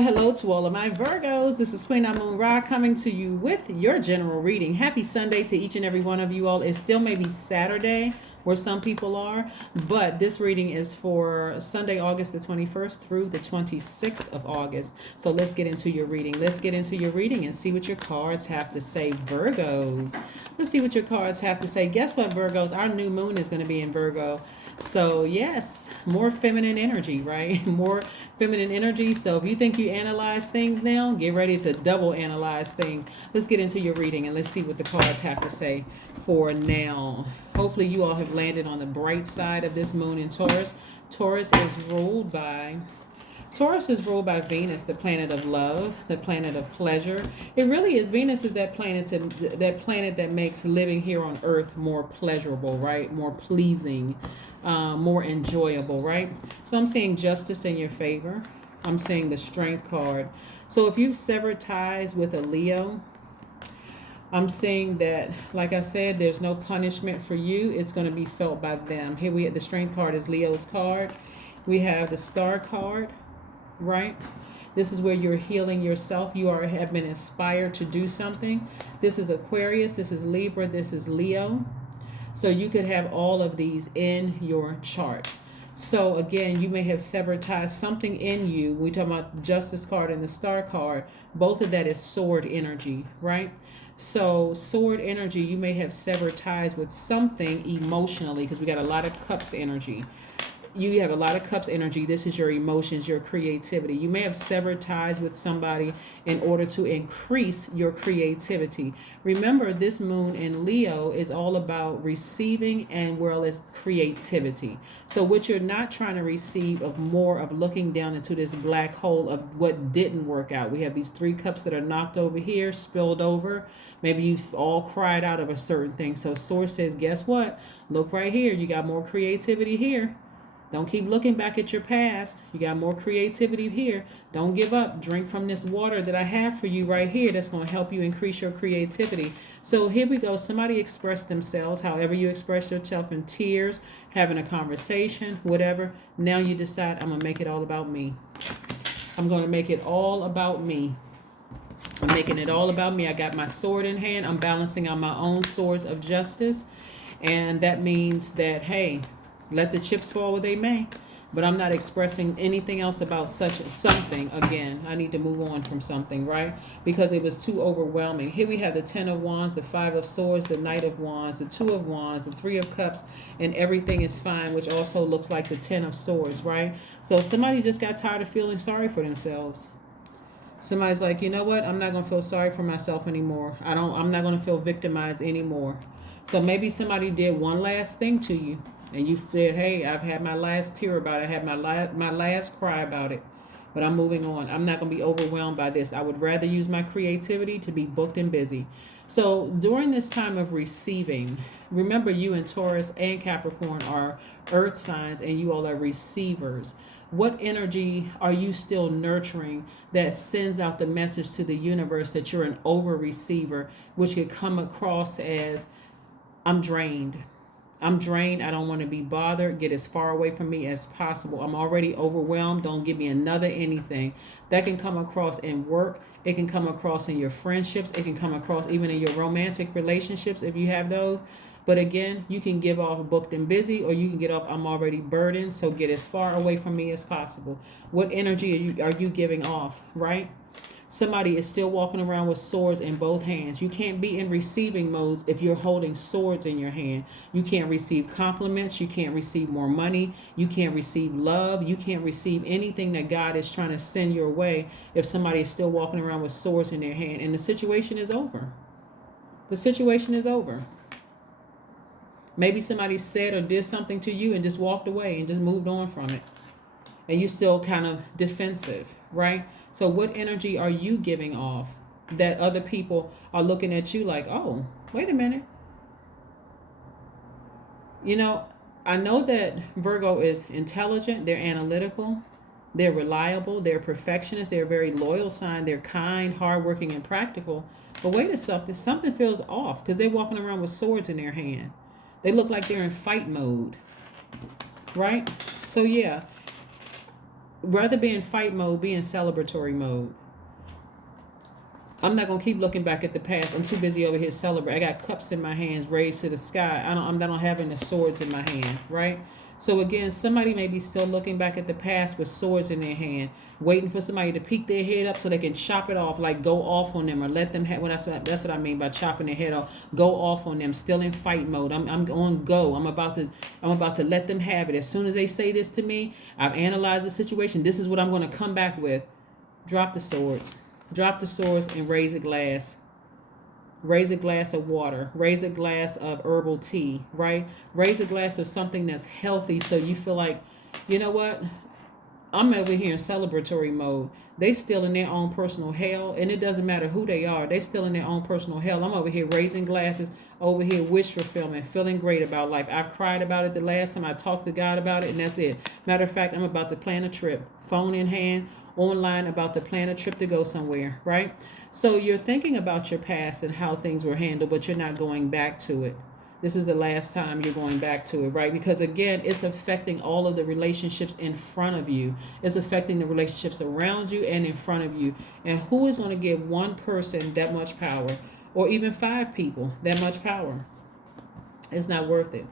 Hello to all of my Virgos. This is Queen Moon Ra coming to you with your general reading. Happy Sunday to each and every one of you all. It still may be Saturday where some people are, but this reading is for Sunday, August the 21st through the 26th of August. So let's get into your reading. Let's get into your reading and see what your cards have to say, Virgos. Let's see what your cards have to say. Guess what, Virgos? Our new moon is going to be in Virgo. So yes, more feminine energy, right? More feminine energy. So if you think you analyze things now, get ready to double analyze things. Let's get into your reading and let's see what the cards have to say for now. Hopefully you all have landed on the bright side of this moon in Taurus. Taurus is ruled by Venus, the planet of love, the planet of pleasure. It really is. Venus is that planet that makes living here on Earth more pleasurable, right? More pleasing, more enjoyable, right? So I'm seeing justice in your favor. I'm seeing the Strength card. So if you've severed ties with a Leo, I'm seeing that, like I said, there's no punishment for you. It's going to be felt by them. Here we have the Strength card is Leo's card. We have the Star card, right? This is where you're healing yourself. You have been inspired to do something. This is Aquarius. This is Libra. This is Leo. So you could have all of these in your chart. So again, you may have severed ties. Something in you, we talk about Justice card and the Star card, both of that is sword energy, right? So sword energy, you may have severed ties with something emotionally, because we got a lot of Cups energy. You have a lot of Cups energy. This is your emotions, your creativity. You may have severed ties with somebody in order to increase your creativity. Remember, this moon in Leo is all about receiving and well as creativity. So what you're not trying to receive of more of looking down into this black hole of what didn't work out. We have these 3 cups that are knocked over here, spilled over. Maybe you've all cried out of a certain thing. So Source says, guess what? Look right here. You got more creativity here. Don't keep looking back at your past. You got more creativity here. Don't give up. Drink from this water that I have for you right here. That's going to help you increase your creativity. So here we go. Somebody expressed themselves, however you express yourself, in tears, having a conversation, whatever. Now you decide, I'm going to make it all about me. I'm going to make it all about me. I'm making it all about me. I got my sword in hand. I'm balancing on my own swords of justice. And that means that, hey, let the chips fall where they may. But I'm not expressing anything else about something. Again, I need to move on from something, right? Because it was too overwhelming. Here we have the 10 of Wands, the 5 of Swords, the Knight of Wands, the 2 of Wands, the 3 of Cups, and everything is fine, which also looks like the 10 of Swords, right? So somebody just got tired of feeling sorry for themselves. Somebody's like, you know what? I'm not going to feel sorry for myself anymore. I'm not going to feel victimized anymore. So maybe somebody did one last thing to you. And you said, hey, I've had my last tear about it. I had my last cry about it. But I'm moving on. I'm not going to be overwhelmed by this. I would rather use my creativity to be booked and busy. So during this time of receiving, remember you and Taurus and Capricorn are earth signs and you all are receivers. What energy are you still nurturing that sends out the message to the universe that you're an over receiver, which could come across as, I'm drained. I'm drained. I don't want to be bothered. Get as far away from me as possible. I'm already overwhelmed. Don't give me another anything. That can come across in work. It can come across in your friendships. It can come across even in your romantic relationships if you have those. But again, you can give off booked and busy, or you can get off I'm already burdened. So get as far away from me as possible. What energy are you giving off, right? Somebody is still walking around with swords in both hands. You can't be in receiving modes if you're holding swords in your hand. You can't receive compliments. You can't receive more money. You can't receive love. You can't receive anything that God is trying to send your way if somebody is still walking around with swords in their hand. And the situation is over. The situation is over. Maybe somebody said or did something to you and just walked away and just moved on from it. And you're still kind of defensive, right? So what energy are you giving off that other people are looking at you like, oh, wait a minute. You know, I know that Virgo is intelligent, they're analytical, they're reliable, they're perfectionists, they're a very loyal sign, they're kind, hardworking, and practical. But wait a second, something feels off because they're walking around with swords in their hand. They look like they're in fight mode, right? So yeah. rather be in fight mode, be in celebratory mode. I'm not gonna keep looking back at the past. I'm too busy over here celebrating. I got cups in my hands raised to the sky. I'm not having the swords in my hand, right? So again, somebody may be still looking back at the past with swords in their hand, waiting for somebody to peek their head up so they can chop it off, like go off on them, or let them have. Well, that's what I mean by chopping their head off. Go off on them, still in fight mode. I'm on go. I'm about to let them have it. As soon as they say this to me, I've analyzed the situation. This is what I'm going to come back with. Drop the swords. Drop the swords and raise a glass. Raise a glass of water. Raise a glass of herbal tea, right? Raise a glass of something that's healthy so you feel like, you know what? I'm over here in celebratory mode. They still in their own personal hell, and it doesn't matter who they are. They still in their own personal hell. I'm over here raising glasses, over here wish fulfillment, feeling great about life. I've cried about it the last time I talked to God about it, and that's it. Matter of fact, I'm about to plan a trip, phone in hand, online, about to plan a trip to go somewhere, right? So you're thinking about your past and how things were handled, but you're not going back to it. This is the last time you're going back to it, right? Because again, it's affecting all of the relationships in front of you. It's affecting the relationships around you and in front of you. And who is going to give one person that much power, or even 5 people that much power? It's not worth it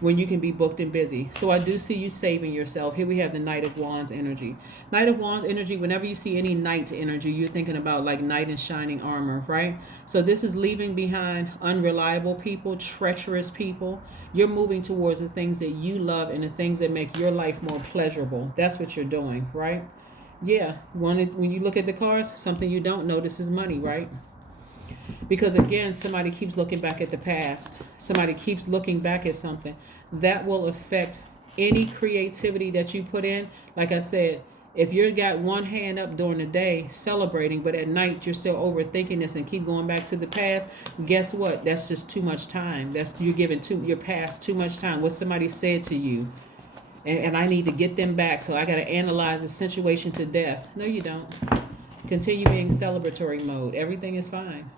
when you can be booked and busy. So I do see you saving yourself. Here we have the Knight of Wands energy. Knight of Wands energy, whenever you see any knight energy, you're thinking about like knight in shining armor, right? So this is leaving behind unreliable people, treacherous people. You're moving towards the things that you love and the things that make your life more pleasurable. That's what you're doing, right? Yeah, when you look at the cards, something you don't notice is money, right? Because again, somebody keeps looking back at the past. Somebody keeps looking back at something. That will affect any creativity that you put in. Like I said, if you got one hand up during the day celebrating, but at night you're still overthinking this and keep going back to the past, guess what? That's just too much time. You're giving your past too much time. What somebody said to you. And I need to get them back, so I got to analyze the situation to death. No, you don't. Continue being celebratory mode. Everything is fine.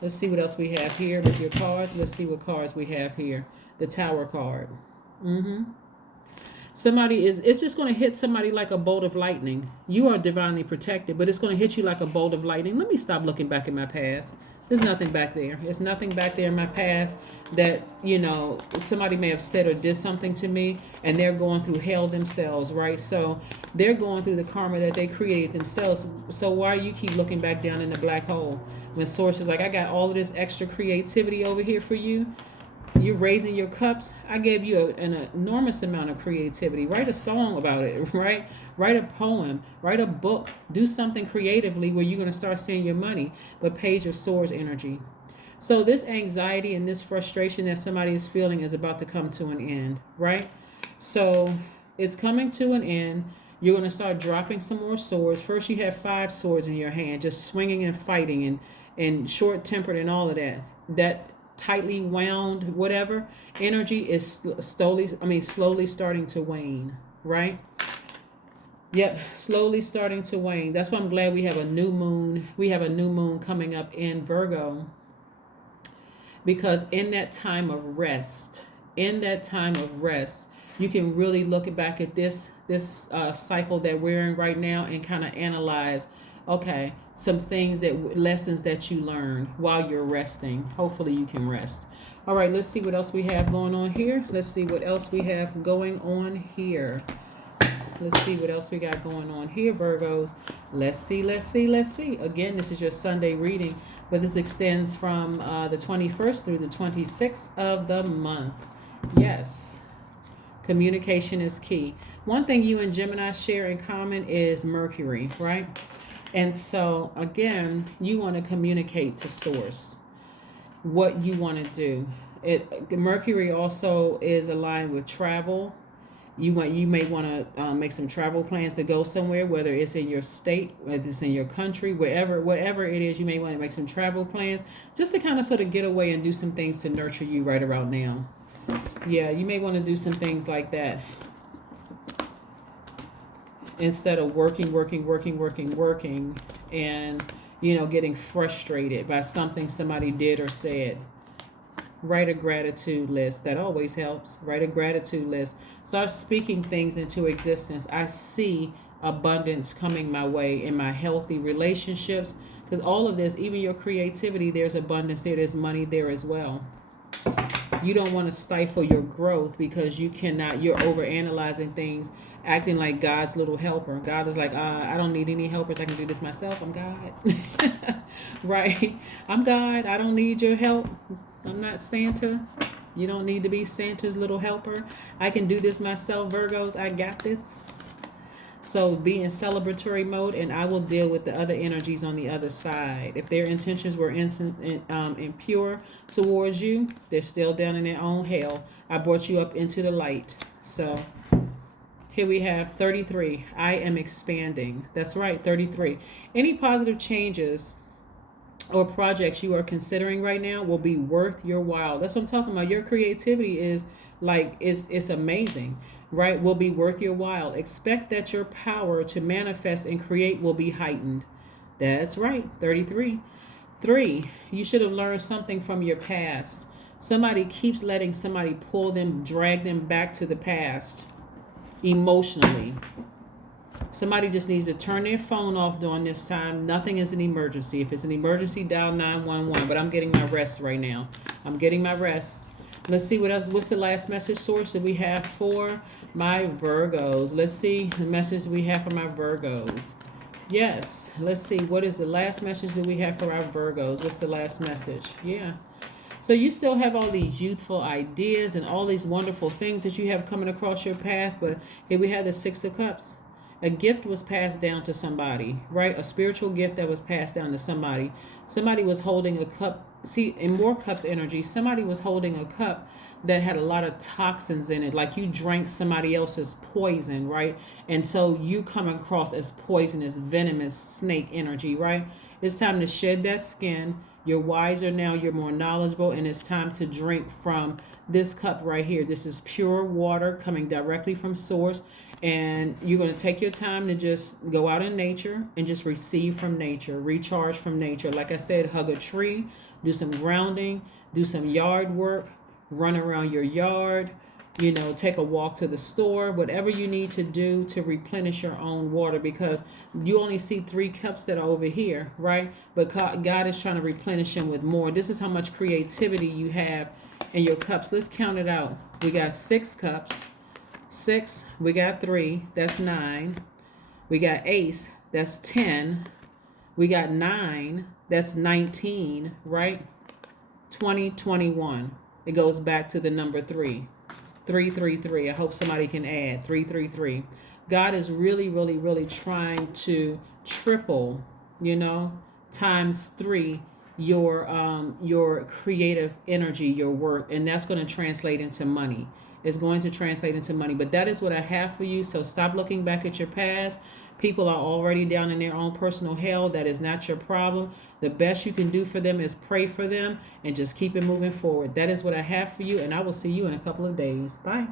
Let's see what else we have here with your cards. Let's see what cards we have here. The Tower card. It's just going to hit somebody like a bolt of lightning. You are divinely protected, but it's going to hit you like a bolt of lightning. Let me stop looking back at my past. There's nothing back there. There's nothing back there in my past that, somebody may have said or did something to me, and they're going through hell themselves, right? So they're going through the karma that they created themselves. So why you keep looking back down in the black hole? When Source is like, I got all of this extra creativity over here for you. You're raising your cups. I gave you an enormous amount of creativity. Write a song about it, right? Write a poem. Write a book. Do something creatively where you're going to start seeing your money. But Page of Swords energy. So this anxiety and this frustration that somebody is feeling is about to come to an end, right? So it's coming to an end. You're going to start dropping some more swords. First, you have 5 swords in your hand, just swinging and fighting and short-tempered and all of that. That tightly wound whatever energy is slowly starting to wane, right? Yep, slowly starting to wane. That's why I'm glad we have a new moon. We have a new moon coming up in Virgo, because in that time of rest, you can really look back at this cycle that we're in right now and kind of analyze, okay, some lessons that you learned while you're resting. Hopefully you can rest. All right, let's see what else we have going on here. Let's see what else we have going on here. Let's see what else we got going on here, Virgos. Let's see. Again, this is your Sunday reading, but this extends from the 21st through the 26th of the month. Yes. Communication is key. One thing you and Gemini share in common is Mercury, right? And so, again, you want to communicate to Source what you want to do. Mercury also is aligned with travel. You may want to make some travel plans to go somewhere, whether it's in your state, whether it's in your country, whatever it is. You may want to make some travel plans just to kind of sort of get away and do some things to nurture you right around now. Yeah, you may want to do some things like that instead of working and getting frustrated by something somebody did or said. Write a gratitude list. That always helps. Write a gratitude list. Start speaking things into existence. I see abundance coming my way in my healthy relationships. Because all of this, even your creativity, there's abundance there, there's money there as well. You don't want to stifle your growth because you're over analyzing things, acting like God's little helper. God is like, I don't need any helpers. I can do this myself. I'm God. Right? I'm God. I don't need your help. I'm not Santa. You don't need to be Santa's little helper. I can do this myself, Virgos. I got this. So be in celebratory mode, and I will deal with the other energies on the other side. If their intentions were impure towards you, they're still down in their own hell. I brought you up into the light. So here we have 33. I am expanding. That's right, 33. Any positive changes or projects you are considering right now will be worth your while. That's what I'm talking about. Your creativity is like, it's amazing, right? Will be worth your while. Expect that your power to manifest and create will be heightened. That's right, 33. 3, you should have learned something from your past. Somebody keeps letting somebody pull them, drag them back to the past emotionally. Somebody just needs to turn their phone off during this time. Nothing is an emergency. If it's an emergency, dial 911. But I'm getting my rest right now. I'm getting my rest. Let's see what else. What's the last message source that we have for my Virgos? Let's see the message we have for my Virgos. Yes. Let's see. What is the last message that we have for our Virgos? What's the last message? Yeah. So you still have all these youthful ideas and all these wonderful things that you have coming across your path. But here we have the 6 of Cups. A gift was passed down to somebody, right? A spiritual gift that was passed down to somebody. Somebody was holding a cup. See, in more cups energy, somebody was holding a cup that had a lot of toxins in it. Like you drank somebody else's poison, right? And so you come across as poisonous, venomous snake energy, right? It's time to shed that skin. You're wiser now. You're more knowledgeable. And it's time to drink from this cup right here. This is pure water coming directly from source. And you're going to take your time to just go out in nature and just receive from nature, recharge from nature. Like I said, hug a tree, do some grounding, do some yard work, run around your yard, take a walk to the store, whatever you need to do to replenish your own water, because you only see 3 cups that are over here, right? But God is trying to replenish them with more. This is how much creativity you have in your cups. Let's count it out. We got 6 cups. 6, we got 3, that's 9. We got ace, that's 10. We got 9, that's 19, right? 20, 21. It goes back to the number 3. 333. I hope somebody can add 333. God is really, really, really trying to triple, times 3 your creative energy, your work, and that's going to translate into money. It's going to translate into money. But that is what I have for you. So stop looking back at your past. People are already down in their own personal hell. That is not your problem. The best you can do for them is pray for them and just keep it moving forward. That is what I have for you, and I will see you in a couple of days. Bye.